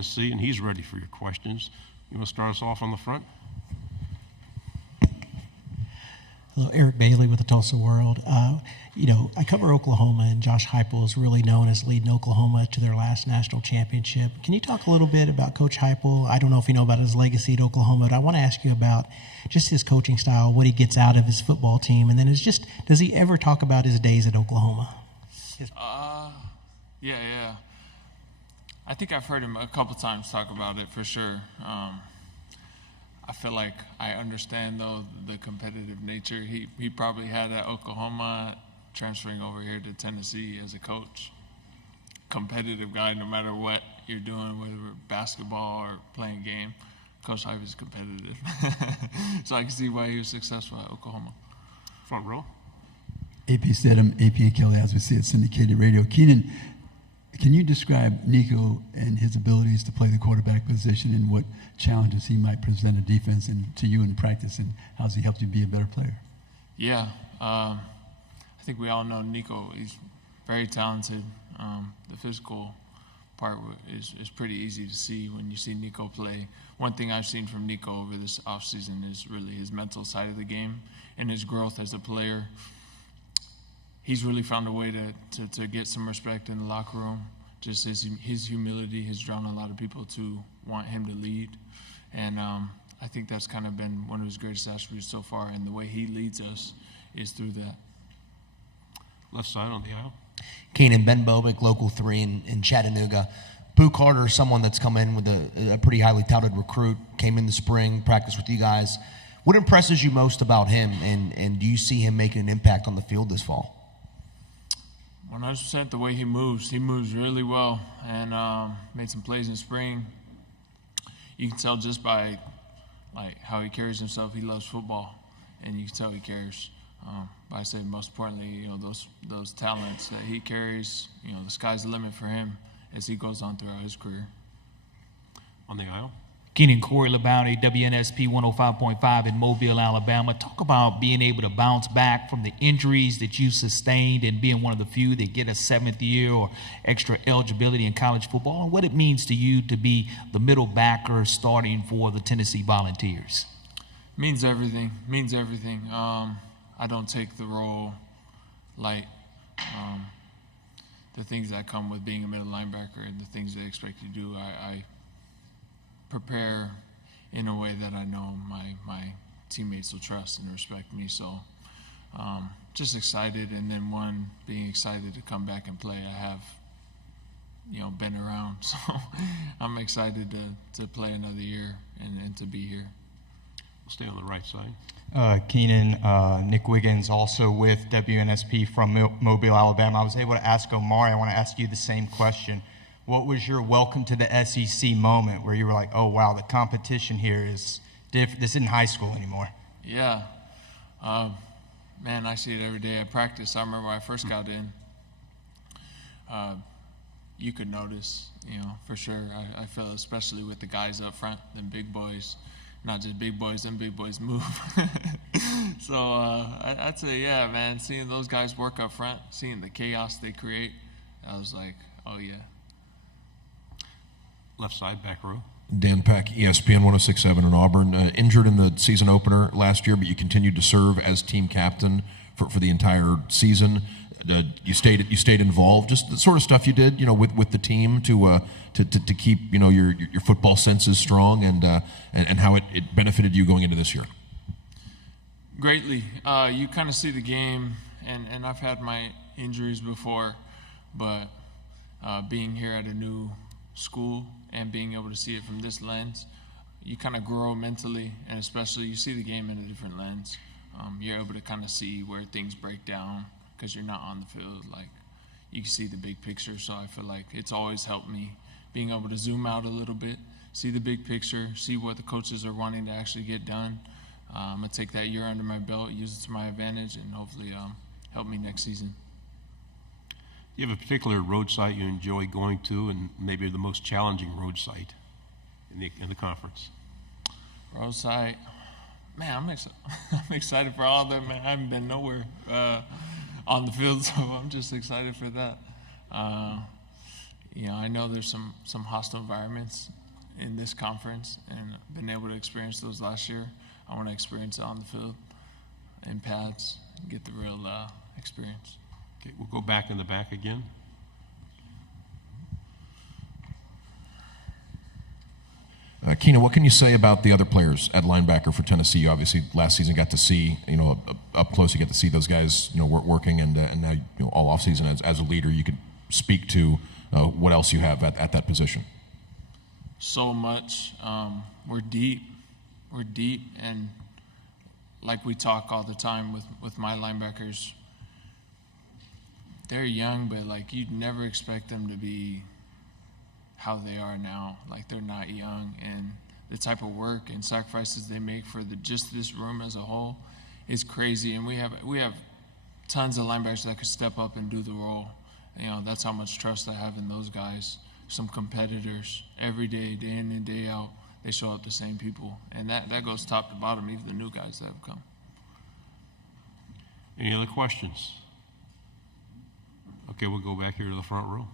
Tennessee, and he's ready for your questions. You want to start us off on the front? Hello, Eric Bailey with the Tulsa World. I cover Oklahoma, and Josh Heupel is really known as leading Oklahoma to their last national championship. Can you talk a little bit about Coach Heupel? I don't know if you know about his legacy at Oklahoma, but I want to ask you about just his coaching style, what he gets out of his football team, and then does he ever talk about his days at Oklahoma? Yeah. I think I've heard him a couple times talk about it for sure. I feel like I understand, though, the competitive nature he probably had at Oklahoma, transferring over here to Tennessee as a coach. Competitive guy, no matter what you're doing, whether basketball or playing a game. Coach Hype is competitive. So I can see why he was successful at Oklahoma. Front row. AP Stedham, AP and Kelly, as we see at syndicated radio. Keenan, can you describe Nico and his abilities to play the quarterback position and what challenges he might present a defense and to you in practice, and how has he helped you be a better player? Yeah, I think we all know Nico. He's very talented. The physical part is pretty easy to see when you see Nico play. One thing I've seen from Nico over this offseason is really his mental side of the game and his growth as a player. He's really found a way to get some respect in the locker room. Just his humility has drawn a lot of people to want him to lead. And I think that's kind of been one of his greatest attributes so far, and the way he leads us is through that. Left side on the aisle. Keenan, Ben Bobick, Local 3 in Chattanooga. Boo Carter, someone that's come in with a pretty highly touted recruit, came in the spring, practiced with you guys. What impresses you most about him, and do you see him making an impact on the field this fall? 100% the way he moves. He moves really well, and made some plays in spring. You can tell just by how he carries himself. He loves football, and you can tell he cares. But I say most importantly, those talents that he carries, the sky's the limit for him as he goes on throughout his career. On the aisle. Keenan, Corey LeBounty, WNSP 105.5 in Mobile, Alabama. Talk about being able to bounce back from the injuries that you sustained and being one of the few that get a 7th year or extra eligibility in college football, and what it means to you to be the middle backer starting for the Tennessee Volunteers. Means everything. I don't take the role light. The things that come with being a middle linebacker and the things they expect you to do, I prepare in a way that I know my teammates will trust and respect me. So just excited, and then being excited to come back and play. I have been around, so I'm excited to play another year and to be here. We'll stay on the right side. Keenan, Nick Wiggins, also with WNSP from Mobile, Alabama. I was able to ask Omari, I want to ask you the same question. What was your welcome to the SEC moment where you were like, oh, wow, the competition here is different. This isn't high school anymore? Yeah. Man, I see it every day at practice. I remember when I first got in, you could notice, for sure. I feel especially with the guys up front, them big boys. Not just big boys, them big boys move. So I'd say, yeah, man, seeing those guys work up front, seeing the chaos they create, I was like, oh, yeah. Left side, back row. Dan Peck, ESPN 106.7 in Auburn. Injured in the season opener last year, but you continued to serve as team captain for the entire season. You stayed involved. Just the sort of stuff you did, with the team to keep your football senses strong, and how it benefited you going into this year. Greatly. You kind of see the game, and I've had my injuries before, but being here at a new school and being able to see it from this lens, you kind of grow mentally, and especially you see the game in a different lens. You're able to kind of see where things break down because you're not on the field. Like, you can see the big picture, so I feel like it's always helped me being able to zoom out a little bit, see the big picture, see what the coaches are wanting to actually get done. I'm going to take that year under my belt, use it to my advantage, and hopefully help me next season. You have a particular road site you enjoy going to, and maybe the most challenging road site in the conference? Road site, man, I'm excited for all of them. Man, I haven't been nowhere on the field, so I'm just excited for that. I know there's some hostile environments in this conference, and I've been able to experience those last year. I want to experience it on the field, in pads, and get the real experience. Okay, we'll go back in the back again. Keenan, what can you say about the other players at linebacker for Tennessee? You obviously last season got to see, up close, you get to see those guys, working, and now, all offseason as a leader, you could speak to what else you have at that position. So much. We're deep, and like we talk all the time with my linebackers, they're young, but like you'd never expect them to be how they are now. Like they're not young, and the type of work and sacrifices they make for just this room as a whole is crazy. And we have tons of linebackers that could step up and do the role. That's how much trust I have in those guys. Some competitors every day, day in and day out. They show up the same people, and that goes top to bottom, even the new guys that have come. Any other questions? Okay, we'll go back here to the front row.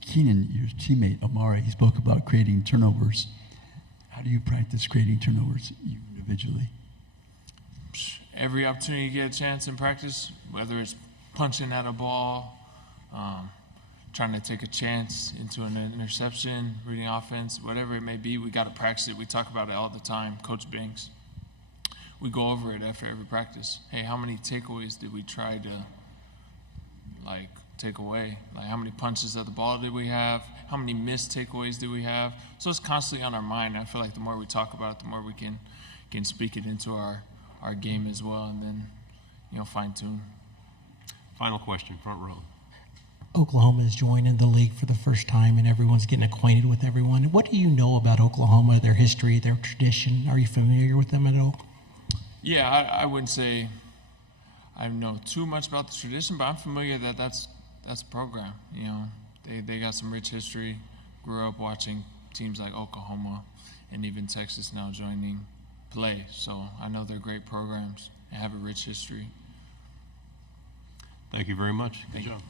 Keenan, your teammate Amari, he spoke about creating turnovers. How do you practice creating turnovers you individually? Every opportunity you get a chance in practice, whether it's punching at a ball, trying to take a chance into an interception, reading offense, whatever it may be, we got to practice it. We talk about it all the time. Coach Banks, we go over it after every practice. Hey, how many takeaways did we try to take away? Like how many punches at the ball did we have? How many missed takeaways did we have? So it's constantly on our mind. I feel like the more we talk about it, the more we can speak it into our game as well, and then fine tune. Final question, front row. Oklahoma is joining the league for the first time, and everyone's getting acquainted with everyone. What do you know about Oklahoma, their history, their tradition? Are you familiar with them at all? Yeah, I wouldn't say I know too much about the tradition, but I'm familiar that's a program. They got some rich history. Grew up watching teams like Oklahoma and even Texas now joining play. So I know they're great programs and have a rich history. Thank you very much. Good Thank you. job.